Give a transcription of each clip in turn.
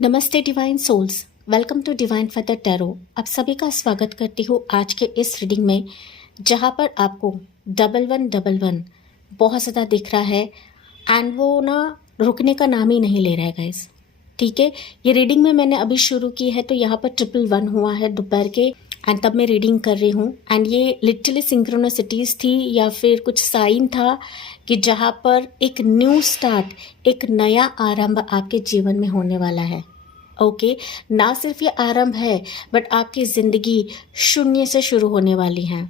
नमस्ते divine souls, welcome to divine feather tarot. आप सभी का स्वागत करती हूँ आज के इस रीडिंग में, जहाँ पर आपको 1111 बहुत ज़्यादा दिख रहा है एंड वो ना रुकने का नाम ही नहीं ले रहा है गाइस। ठीक है, ये रीडिंग में मैंने अभी शुरू की है तो यहाँ पर 1111 हुआ है दोपहर के एंड तब मैं रीडिंग कर रही हूँ एंड ये लिटरली सिंक्रोनिसिटीज़ थी या फिर कुछ साइन था कि जहाँ पर एक न्यू स्टार्ट, एक नया आरंभ आपके जीवन में होने वाला है। ओके, ना सिर्फ ये आरंभ है बट आपकी ज़िंदगी शून्य से शुरू होने वाली है,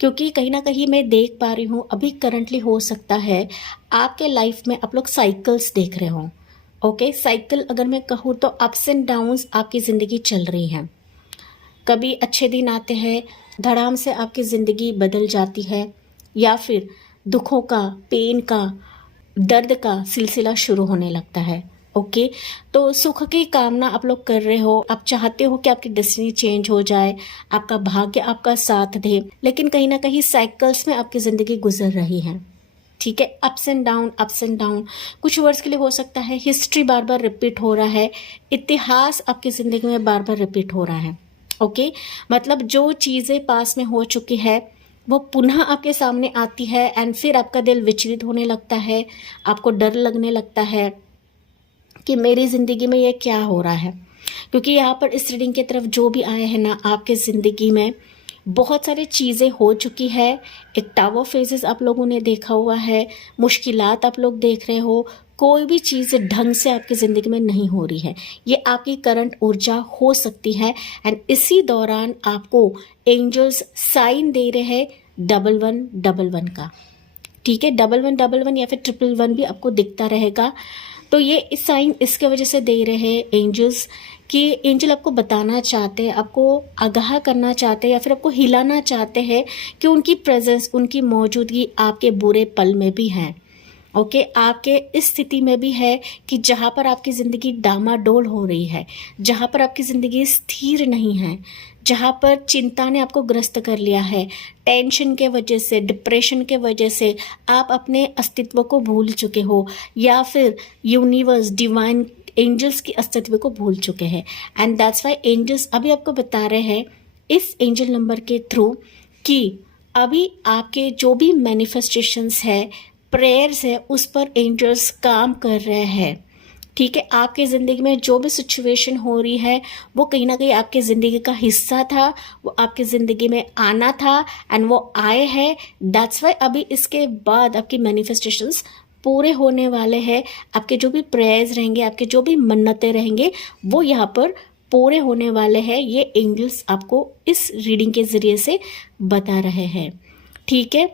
क्योंकि कहीं ना कहीं मैं देख पा रही हूँ अभी करंटली हो सकता है आपके लाइफ में आप लोग साइकिल्स देख रहे हो। ओके, साइकिल अगर मैं कहूँ तो अप्स एंड डाउन्स आपकी ज़िंदगी चल रही है। कभी अच्छे दिन आते हैं, धड़ाम से आपकी ज़िंदगी बदल जाती है, या फिर दुखों का, पेन का, दर्द का सिलसिला शुरू होने लगता है। ओके, तो सुख की कामना आप लोग कर रहे हो, आप चाहते हो कि आपकी डेस्टिनी चेंज हो जाए, आपका भाग्य आपका साथ दे, लेकिन कहीं ना कहीं साइकिल्स में आपकी ज़िंदगी गुजर रही है। ठीक है, ups and down, ups and down. कुछ वर्ड्स के लिए हो सकता है हिस्ट्री बार बार रिपीट हो रहा है, इतिहास आपकी ज़िंदगी में बार बार रिपीट हो रहा है। ओके, मतलब जो चीज़ें पास में हो चुकी है वो पुनः आपके सामने आती है एंड फिर आपका दिल विचलित होने लगता है, आपको डर लगने लगता है कि मेरी ज़िंदगी में ये क्या हो रहा है। क्योंकि यहाँ पर इस रीडिंग की तरफ जो भी आए हैं ना, आपके ज़िंदगी में बहुत सारी चीज़ें हो चुकी है। एक टावर फेजेस आप लोगों ने देखा हुआ है, मुश्किलात आप लोग देख रहे हो, कोई भी चीज़ ढंग से आपकी ज़िंदगी में नहीं हो रही है। ये आपकी करंट ऊर्जा हो सकती है एंड इसी दौरान आपको एंजल्स साइन दे रहे हैं 1111 का। ठीक है, 1111 या फिर 111 भी आपको दिखता रहेगा। तो ये इस साइन इसके वजह से दे रहे हैं एंजल्स कि एंजल आपको बताना चाहते हैं, आपको आगाह करना चाहते हैं या फिर आपको हिलाना चाहते हैं कि उनकी प्रेजेंस, उनकी मौजूदगी आपके बुरे पल में भी है। ओके, आपके इस स्थिति में भी है कि जहाँ पर आपकी ज़िंदगी डामाडोल हो रही है, जहाँ पर आपकी ज़िंदगी स्थिर नहीं है, जहाँ पर चिंता ने आपको ग्रस्त कर लिया है, टेंशन के वजह से, डिप्रेशन के वजह से आप अपने अस्तित्व को भूल चुके हो, या फिर यूनिवर्स, डिवाइन एंजल्स की अस्तित्व को भूल चुके हैं। एंड दैट्स वाई एंजल्स अभी आपको बता रहे हैं इस एंजल नंबर के थ्रू कि अभी आपके जो भी मैनिफेस्टेशंस है, प्रेयर्स है, उस पर एंजल्स काम कर रहे हैं। ठीक है, आपकी ज़िंदगी में जो भी सिचुएशन हो रही है वो कहीं ना कहीं आपकी ज़िंदगी का हिस्सा था, वो आपकी ज़िंदगी में आना था एंड वो आए हैं। दैट्स वाई अभी इसके बाद आपकी मैनिफेस्टेशंस पूरे होने वाले हैं। आपके जो भी प्रेयर्स रहेंगे, आपके जो भी मन्नतें रहेंगे, वो यहाँ पर पूरे होने वाले हैं। ये एंजल्स आपको इस रीडिंग के ज़रिए से बता रहे हैं। ठीक है,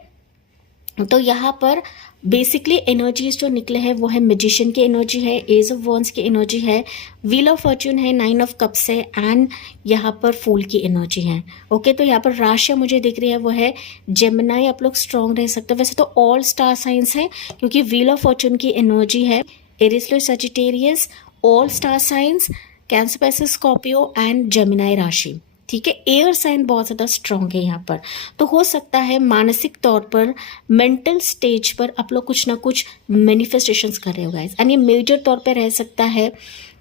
तो यहाँ पर बेसिकली एनर्जीज जो निकले हैं वो है मैजिशियन की एनर्जी है, एज ऑफ वॉन्ड्स की एनर्जी है, व्हील ऑफ फॉर्च्यून है, 9 ऑफ कप्स है एंड यहाँ पर फूल की एनर्जी है। ओके, तो यहाँ पर राशियाँ मुझे दिख रही है वो है जेमिनाई। आप लोग स्ट्रॉन्ग रह सकते हो, वैसे तो ऑल स्टार साइंस है क्योंकि व्हील ऑफ फॉर्च्यून की एनर्जी है। Aries, Sagittarius, all star signs, Cancer, Pisces, Scorpio and Gemini राशि। ठीक है, एयर साइन बहुत ज़्यादा स्ट्रॉन्ग है यहाँ पर। तो हो सकता है मानसिक तौर पर, मेंटल स्टेज पर आप लोग कुछ ना कुछ मैनिफेस्टेशंस कर रहे हो गाइस। एंड ये मेजर तौर पे रह सकता है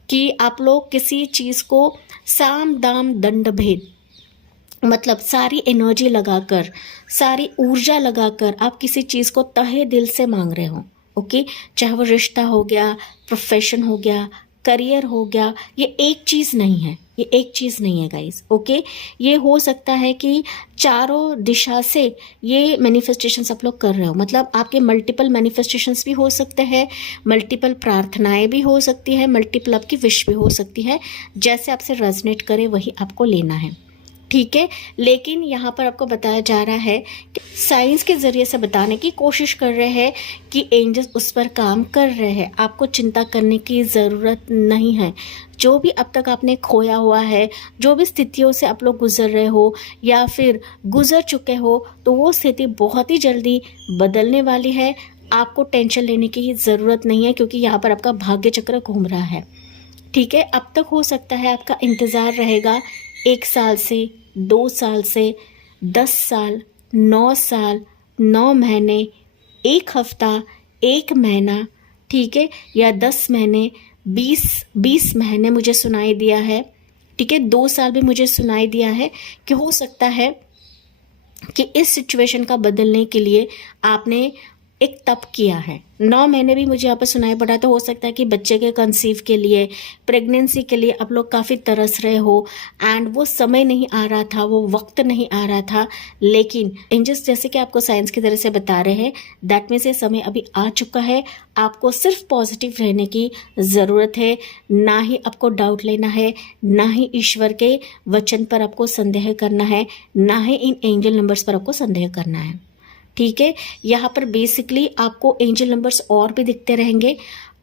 कि आप लोग किसी चीज़ को साम दाम दंड भेद, मतलब सारी एनर्जी लगाकर, सारी ऊर्जा लगाकर आप किसी चीज़ को तहे दिल से मांग रहे हो। ओके, चाहे वो रिश्ता हो गया, प्रोफेशन हो गया, करियर हो गया, ये एक चीज़ नहीं है, ये एक चीज़ नहीं है गाइस। ओके, ये हो सकता है कि चारों दिशा से ये मैनिफेस्टेशंस आप लोग कर रहे हो, मतलब आपके मल्टीपल मैनिफेस्टेशंस भी हो सकते हैं, मल्टीपल प्रार्थनाएं भी हो सकती है, मल्टीपल आपकी विश भी हो सकती है। जैसे आपसे रेजोनेट करे वही आपको लेना है। ठीक है, लेकिन यहाँ पर आपको बताया जा रहा है कि साइंस के ज़रिए से बताने की कोशिश कर रहे हैं कि एंजल्स उस पर काम कर रहे हैं। आपको चिंता करने की ज़रूरत नहीं है। जो भी अब तक आपने खोया हुआ है, जो भी स्थितियों से आप लोग गुजर रहे हो या फिर गुजर चुके हो, तो वो स्थिति बहुत ही जल्दी बदलने वाली है। आपको टेंशन लेने की ज़रूरत नहीं है क्योंकि यहाँ पर आपका भाग्य चक्र घूम रहा है। ठीक है, अब तक हो सकता है आपका इंतज़ार रहेगा 1 साल से, 2 साल से, 10 साल, 9 साल, 9 महीने, 1 हफ्ता, 1 महीना, ठीक है, या 10 महीने, 20 महीने मुझे सुनाई दिया है, ठीक है, 2 साल भी मुझे सुनाई दिया है कि हो सकता है कि इस सिचुएशन का बदलने के लिए आपने एक तप किया है। 9 महीने भी मुझे यहाँ पर सुनाई पड़ा, तो हो सकता है कि बच्चे के कंसीव के लिए, प्रेगनेंसी के लिए आप लोग काफ़ी तरस रहे हो एंड वो समय नहीं आ रहा था, वो वक्त नहीं आ रहा था, लेकिन एंजल्स जैसे कि आपको साइंस की तरह से बता रहे हैं, दैट मीन्स ये समय अभी आ चुका है। आपको सिर्फ पॉजिटिव रहने की ज़रूरत है, ना ही आपको डाउट लेना है, ना ही ईश्वर के वचन पर आपको संदेह करना है, ना ही इन एंजल नंबर्स पर आपको संदेह करना है, ठीक है। यहाँ पर बेसिकली आपको एंजल नंबर्स और भी दिखते रहेंगे,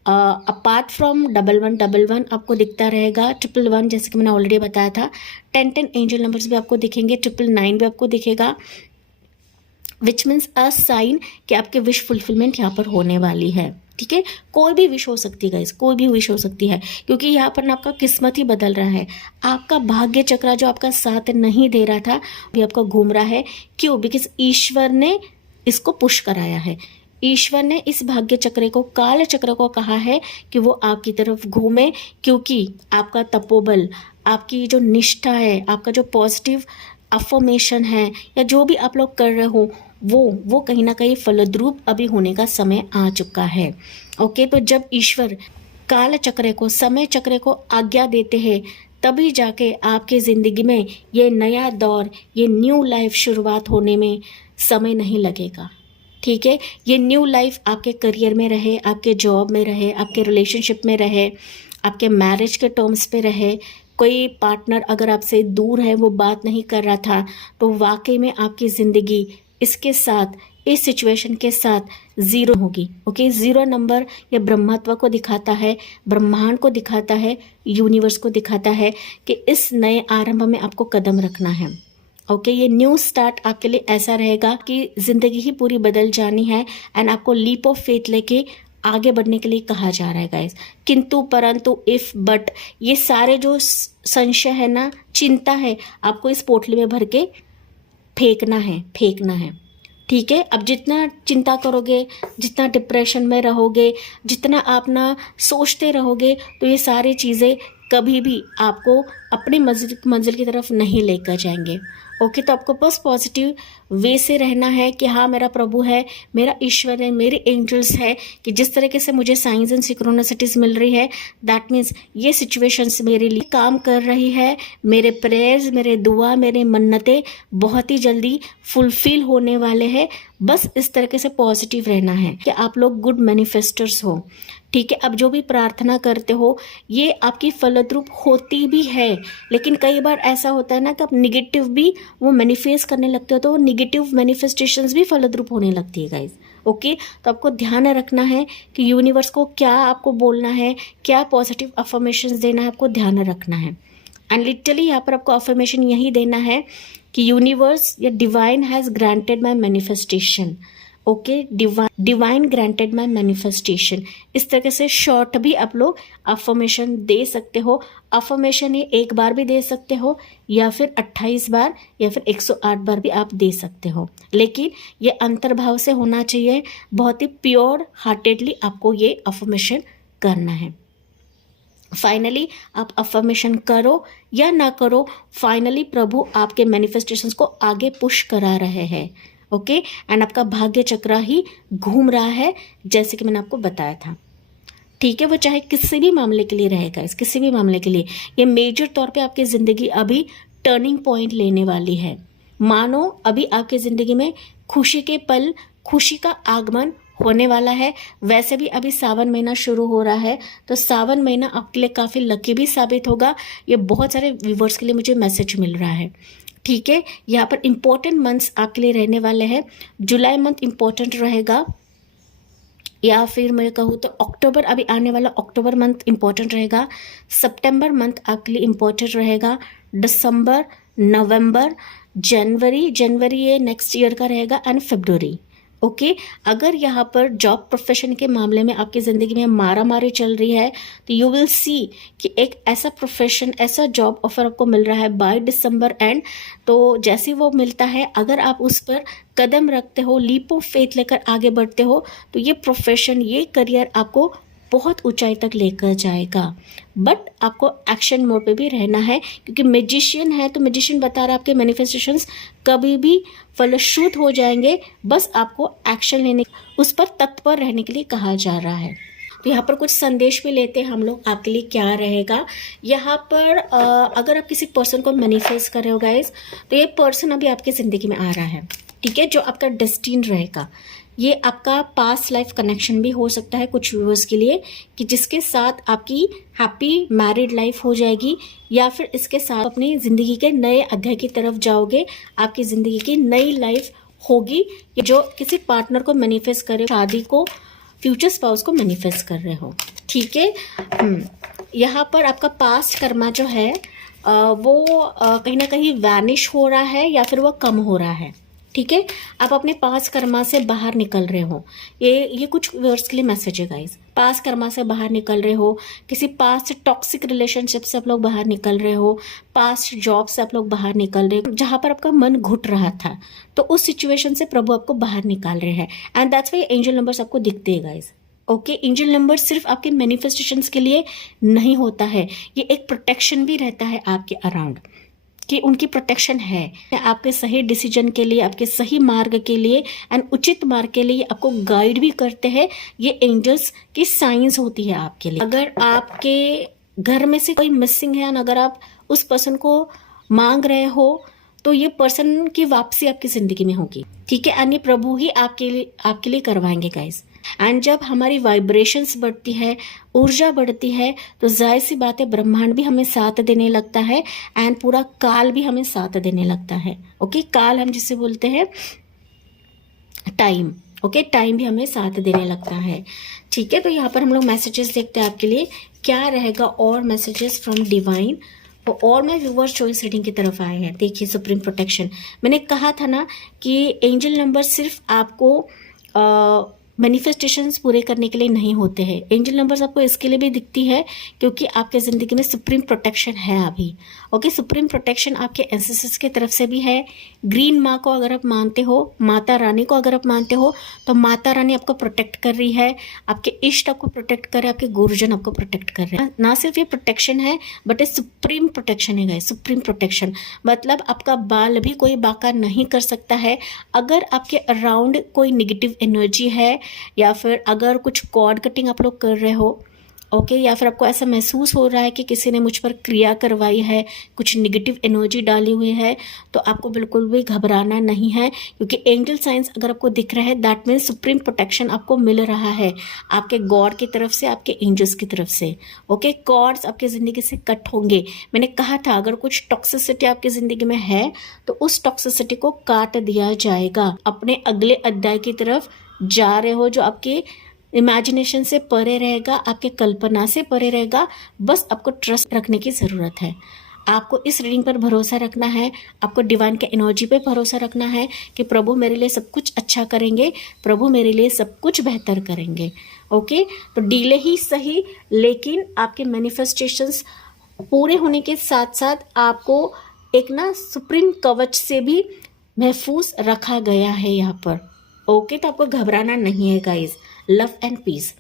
अपार्ट फ्रॉम 1111 आपको दिखता रहेगा, 111 जैसे कि मैंने ऑलरेडी बताया था, 10 एंजल नंबर्स भी आपको दिखेंगे, 999 भी आपको दिखेगा, विच मीन्स अ साइन कि आपके विश फुलफिलमेंट यहाँ पर होने वाली है, ठीक है। कोई भी विश हो सकती है गाइस, कोई भी विश हो सकती है, क्योंकि यहाँ पर ना आपका किस्मत ही बदल रहा है। आपका भाग्य चक्र जो आपका साथ नहीं दे रहा था भी आपका घूम रहा है। क्यों? बिकॉज ईश्वर ने इसको पुश कराया है। ईश्वर ने इस भाग्य चक्र को, काल चक्र को कहा है कि वो आपकी तरफ घूमे, क्योंकि आपका तपोबल, आपकी जो निष्ठा है, आपका जो पॉजिटिव अफर्मेशन है, या जो भी आप लोग कर रहे हो, वो कहीं ना कहीं फलद्रूप अभी होने का समय आ चुका है। ओके, तो जब ईश्वर काल चक्र को, समय चक्र को आज्ञा देते हैं, तभी जाके आपके ज़िंदगी में ये नया दौर, ये न्यू लाइफ शुरुआत होने में समय नहीं लगेगा, ठीक है। ये न्यू लाइफ आपके करियर में रहे, आपके जॉब में रहे, आपके रिलेशनशिप में रहे, आपके मैरिज के टर्म्स पे रहे। कोई पार्टनर अगर आपसे दूर है, वो बात नहीं कर रहा था, तो वाकई में आपकी ज़िंदगी इसके साथ, इस सिचुएशन के साथ ज़ीरो होगी। ओके, ज़ीरो नंबर ये ब्रह्मत्व को दिखाता है, ब्रह्मांड को दिखाता है, यूनिवर्स को दिखाता है कि इस नए आरंभ में आपको कदम रखना है। ओके, ये न्यू स्टार्ट आपके लिए ऐसा रहेगा कि ज़िंदगी ही पूरी बदल जानी है एंड आपको लीप ऑफ फेथ लेके आगे बढ़ने के लिए कहा जा रहा है गाइस। किंतु परंतु इफ बट ये सारे जो संशय है ना, चिंता है, आपको इस पोटली में भर के फेंकना है, ठीक है। अब जितना चिंता करोगे, जितना डिप्रेशन में रहोगे, जितना आप ना सोचते रहोगे, तो ये सारी चीज़ें कभी भी आपको अपनी मंजिल की तरफ नहीं लेकर जाएंगे। ओके, तो आपको बस पॉजिटिव वे से रहना है कि हाँ, मेरा प्रभु है, मेरा ईश्वर है, मेरे एंजल्स है, कि जिस तरीके से मुझे साइंस एंड सिक्रोनिसिटीज मिल रही है, दैट मीन्स ये सिचुएशंस मेरे लिए काम कर रही है। मेरे प्रेयर्स, मेरे दुआ, मेरे मन्नतें बहुत ही जल्दी फुलफिल होने वाले हैं। बस इस तरीके से पॉजिटिव रहना है कि आप लोग गुड मैनिफेस्टर्स हो, ठीक है। अब जो भी प्रार्थना करते हो, ये आपकी फलद्रूप होती भी है, लेकिन कई बार ऐसा होता है ना कि आप निगेटिव भी वो मैनिफेस्ट करने लगते हो, तो वो निगेटिव मैनिफेस्टेशंस भी फलद्रूप होने लगती है गाइज। ओके, तो आपको ध्यान रखना है कि यूनिवर्स को क्या आपको बोलना है, क्या पॉजिटिव अफर्मेशंस देना है, आपको ध्यान रखना है। एंड लिटरली यहाँ पर आपको अफर्मेशन यही देना है कि यूनिवर्स या divine has granted my manifestation. Okay, divine granted my manifestation, इस तरह से शॉर्ट भी आप लोग अफर्मेशन दे सकते हो। अफर्मेशन ये एक बार भी दे सकते हो, या फिर 28 बार, या फिर 108 बार भी आप दे सकते हो, लेकिन ये अंतर्भाव से होना चाहिए। बहुत ही प्योर हार्टेडली आपको ये अफर्मेशन करना है। फाइनली आप अफर्मेशन करो या ना करो, फाइनली प्रभु आपके मैनिफेस्टेशंस को आगे पुश करा रहे हैं। ओके, एंड आपका भाग्य चक्र ही घूम रहा है, जैसे कि मैंने आपको बताया था, ठीक है। वो चाहे किसी भी मामले के लिए रहेगा, इस किसी भी मामले के लिए ये मेजर तौर पे आपकी ज़िंदगी अभी टर्निंग पॉइंट लेने वाली है। मानो अभी आपकी ज़िंदगी में खुशी के पल, खुशी का आगमन होने वाला है। वैसे भी अभी सावन महीना शुरू हो रहा है, तो सावन महीना आपके लिए काफ़ी लकी भी साबित होगा। ये बहुत सारे व्यूवर्स के लिए मुझे मैसेज मिल रहा है, ठीक है। यहाँ पर इम्पोर्टेंट मंथ्स आपके लिए रहने वाले हैं। जुलाई मंथ इम्पोर्टेंट रहेगा, या फिर मैं कहूँ तो अक्टूबर, अभी आने वाला अक्टूबर मंथ इम्पोर्टेंट रहेगा। सितंबर मंथ आपके लिए इम्पोर्टेंट रहेगा। दिसंबर, नवंबर, जनवरी ये नेक्स्ट ईयर का रहेगा, एंड फरवरी। ओके, अगर यहाँ पर जॉब प्रोफेशन के मामले में आपकी ज़िंदगी में मारामारी चल रही है, तो यू विल सी कि एक ऐसा प्रोफेशन, ऐसा जॉब ऑफर आपको मिल रहा है बाय दिसंबर एंड। तो जैसे वो मिलता है, अगर आप उस पर कदम रखते हो, लीप ऑफ फेथ लेकर आगे बढ़ते हो, तो ये प्रोफेशन, ये करियर आपको बहुत ऊंचाई तक लेकर जाएगा। बट आपको एक्शन मोड पे भी रहना है, क्योंकि मैजिशियन है तो मैजिशियन बता रहा है आपके मैनिफेस्टेशंस कभी भी फलश्रुत हो जाएंगे। बस आपको एक्शन लेने, उस पर तत्पर रहने के लिए कहा जा रहा है। तो यहाँ पर कुछ संदेश भी लेते हैं हम लोग, आपके लिए क्या रहेगा यहाँ पर। अगर आप किसी पर्सन को मैनिफेस्ट कर रहे हो गाइज, तो ये पर्सन अभी आपकी ज़िंदगी में आ रहा है, ठीक है, जो आपका डेस्टिन रहेगा। ये आपका पास्ट लाइफ कनेक्शन भी हो सकता है कुछ व्यूअर्स के लिए, कि जिसके साथ आपकी हैप्पी मैरिड लाइफ हो जाएगी, या फिर इसके साथ अपनी ज़िंदगी के नए अध्याय की तरफ जाओगे, आपकी ज़िंदगी की नई लाइफ होगी। जो किसी पार्टनर को मैनिफेस्ट करे, शादी को, फ्यूचर स्पाउस को मैनिफेस्ट कर रहे हो, ठीक है। यहाँ पर आपका पास्ट कर्मा जो है वो कहीं ना कहीं वैनिश हो रहा है या फिर वो कम हो रहा है, ठीक है। आप अपने पास्ट कर्मा से बाहर निकल रहे हो। ये कुछ वर्ड्स के लिए मैसेज है गाइस। पास्ट कर्मा से बाहर निकल रहे हो, किसी पास्ट टॉक्सिक रिलेशनशिप से आप लोग बाहर निकल रहे हो, पास्ट जॉब से आप लोग बाहर निकल रहे हो, जहां पर आपका मन घुट रहा था, तो उस सिचुएशन से प्रभु आपको बाहर निकाल रहे हैं। And that's why angel numbers आपको दिखते हैं गाइस। ओके, एंजल नंबर सिर्फ आपके मैनिफेस्टेशंस के लिए नहीं होता है, ये एक प्रोटेक्शन भी रहता है आपके अराउंड, कि उनकी प्रोटेक्शन है आपके सही डिसीजन के लिए, आपके सही मार्ग के लिए एंड उचित मार्ग के लिए आपको गाइड भी करते हैं। ये एंजल्स की साइंस होती है आपके लिए। अगर आपके घर में से कोई मिसिंग है, अगर आप उस पर्सन को मांग रहे हो, तो ये पर्सन की वापसी आपकी जिंदगी में होगी, ठीक है। अन्य प्रभु ही आपके लिए करवाएंगे गाइस। एंड जब हमारी वाइब्रेशंस बढ़ती है, ऊर्जा बढ़ती है, तो जाहिर सी बात है ब्रह्मांड भी हमें साथ देने लगता है एंड पूरा काल भी हमें साथ देने लगता है। ओके, काल हम जिसे बोलते हैं टाइम, ओके, टाइम भी हमें साथ देने लगता है, ठीक है। तो यहाँ पर हम लोग मैसेजेस देखते हैं आपके लिए क्या रहेगा, और मैसेजेस फ्रॉम डिवाइन और मैं व्यूअर्स चॉइस रीडिंग की तरफ आए हैं। देखिए, सुप्रीम प्रोटेक्शन, मैंने कहा था ना कि एंजल नंबर सिर्फ आपको मैनिफेस्टेशंस पूरे करने के लिए नहीं होते हैं। एंजल नंबर्स आपको इसके लिए भी दिखती है क्योंकि आपके ज़िंदगी में सुप्रीम प्रोटेक्शन है अभी। ओके, सुप्रीम प्रोटेक्शन आपके एंसेस्टर्स की तरफ से भी है। ग्रीन माँ को अगर आप मानते हो, माता रानी को अगर आप मानते हो, तो माता रानी आपको प्रोटेक्ट कर रही है, आपके इष्ट आपको प्रोटेक्ट कर रहे हैं, आपके गुरुजन आपको प्रोटेक्ट कर रहे हैं। ना सिर्फ ये प्रोटेक्शन है, बट ये सुप्रीम प्रोटेक्शन है गाइस। सुप्रीम प्रोटेक्शन मतलब आपका बाल भी कोई बाका नहीं कर सकता है। अगर आपके अराउंड कोई निगेटिव एनर्जी है, या फिर अगर कुछ कॉर्ड कटिंग आप लोग कर रहे हो, ओके, या फिर आपको ऐसा महसूस हो रहा है कि किसी ने मुझ पर क्रिया करवाई है, कुछ निगेटिव एनर्जी डाली हुई है, तो आपको बिल्कुल भी घबराना नहीं है, क्योंकि एंजल साइंस अगर आपको दिख रहा है, दैट मीन्स सुप्रीम प्रोटेक्शन आपको मिल रहा है आपके गॉड की तरफ से, आपके एंजल्स की तरफ से। ओके, कॉर्ड्स आपकी ज़िंदगी से कट होंगे। मैंने कहा था अगर कुछ टॉक्सिसिटी आपकी ज़िंदगी में है, तो उस टॉक्सिसिटी को काट दिया जाएगा। अपने अगले अध्याय की तरफ जा रहे हो, जो आपके इमेजिनेशन से परे रहेगा, आपके कल्पना से परे रहेगा। बस आपको ट्रस्ट रखने की ज़रूरत है। आपको इस रीडिंग पर भरोसा रखना है, आपको डिवाइन के एनर्जी पे भरोसा रखना है कि प्रभु मेरे लिए सब कुछ अच्छा करेंगे, प्रभु मेरे लिए सब कुछ बेहतर करेंगे। ओके, तो डिले ही सही, लेकिन आपके मैनिफेस्टेशंस पूरे होने के साथ साथ आपको एक ना सुप्रीम कवच से भी महफूज रखा गया है यहाँ पर। ओके, तो आपको घबराना नहीं है गाइज। लव एंड पीस,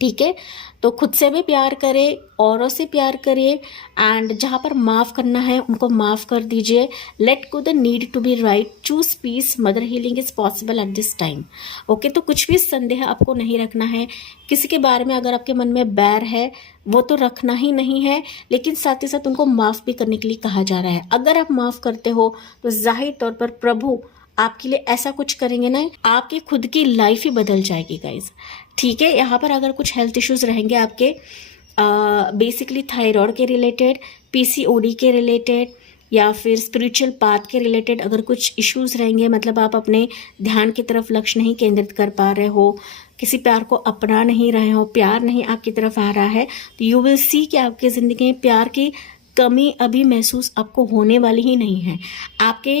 ठीक है। तो खुद से भी प्यार करें, औरों से प्यार करिए, एंड जहाँ पर माफ़ करना है उनको माफ़ कर दीजिए। Let go the need to be right, choose peace, mother healing is possible at this time. Okay, तो कुछ भी संदेह आपको नहीं रखना है किसी के बारे में। अगर आपके मन में बैर है वो तो रखना ही नहीं है, लेकिन साथ ही साथ उनको माफ़ भी करने के लिए कहा जा रहा है। अगर आप माफ़ करते हो तो जाहिर तौर पर प्रभु आपके लिए ऐसा कुछ करेंगे ना, आपकी खुद की लाइफ ही बदल जाएगी गाइज, ठीक है। यहाँ पर अगर कुछ हेल्थ इश्यूज रहेंगे आपके, बेसिकली थायराइड के रिलेटेड, पीसीओडी के रिलेटेड, या फिर स्पिरिचुअल पाथ के रिलेटेड अगर कुछ इश्यूज रहेंगे, मतलब आप अपने ध्यान की तरफ लक्ष्य नहीं केंद्रित कर पा रहे हो, किसी प्यार को अपना नहीं रहे हो, प्यार नहीं आपकी तरफ आ रहा है, तो यू विल सी कि आपकी ज़िंदगी में प्यार की कमी अभी महसूस आपको होने वाली ही नहीं है। आपके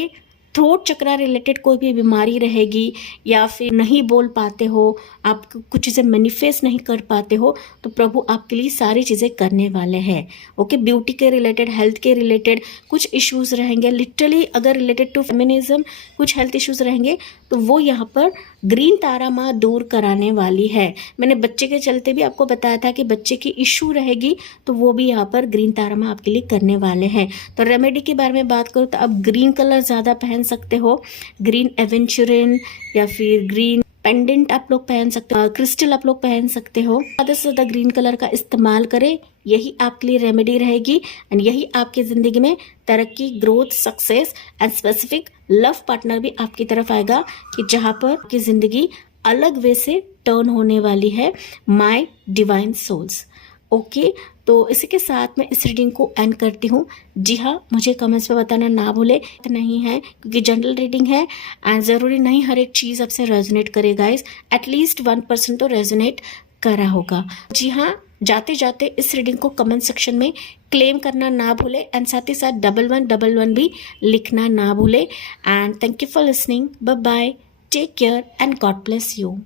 थ्रोट चक्रा रिलेटेड कोई भी बीमारी रहेगी, या फिर नहीं बोल पाते हो, आप कुछ चीज़ें मैनिफेस्ट नहीं कर पाते हो, तो प्रभु आपके लिए सारी चीज़ें करने वाले हैं। ओके, ब्यूटी के रिलेटेड, हेल्थ के रिलेटेड कुछ इश्यूज रहेंगे, लिटरली अगर रिलेटेड टू फेमिनिज्म कुछ हेल्थ इश्यूज रहेंगे, तो वो यहाँ पर ग्रीन तारा माँ दूर कराने वाली है। मैंने बच्चे के चलते भी आपको बताया था कि बच्चे की इशू रहेगी तो वो भी यहाँ पर ग्रीन तारा माँ आपके लिए करने वाले हैं। तो रेमेडी के बारे में बात करूँ तो आप ग्रीन कलर ज़्यादा पहन सकते हो, ग्रीन एवेंचुरिन या फिर ग्रीन पेंडेंट आप लोग पहन सकते हो, क्रिस्टल आप लोग पहन सकते हो। ज़्यादा से ज़्यादा ग्रीन कलर का इस्तेमाल करें, यही आपके लिए रेमेडी रहेगी एंड यही आपकी ज़िंदगी में तरक्की, growth, success and specific love partner भी आपकी तरफ आएगा कि जहाँ पर आपकी ज़िंदगी अलग वे से टर्न होने वाली है। My divine souls. ओके, तो इसी के साथ मैं इस रीडिंग को एंड करती हूँ। जी हाँ, मुझे कमेंट्स में बताना ना भूले, नहीं है क्योंकि जनरल रीडिंग है एंड ज़रूरी नहीं हर एक चीज़ आपसे रेजोनेट करे गाइस, एटलीस्ट 1% तो रेजोनेट करा होगा। जी हाँ, जाते जाते इस रीडिंग को कमेंट सेक्शन में क्लेम करना ना भूले एंड साथ ही साथ 1111 भी लिखना ना भूले। And thank you for listening, bye bye, take care and God bless you.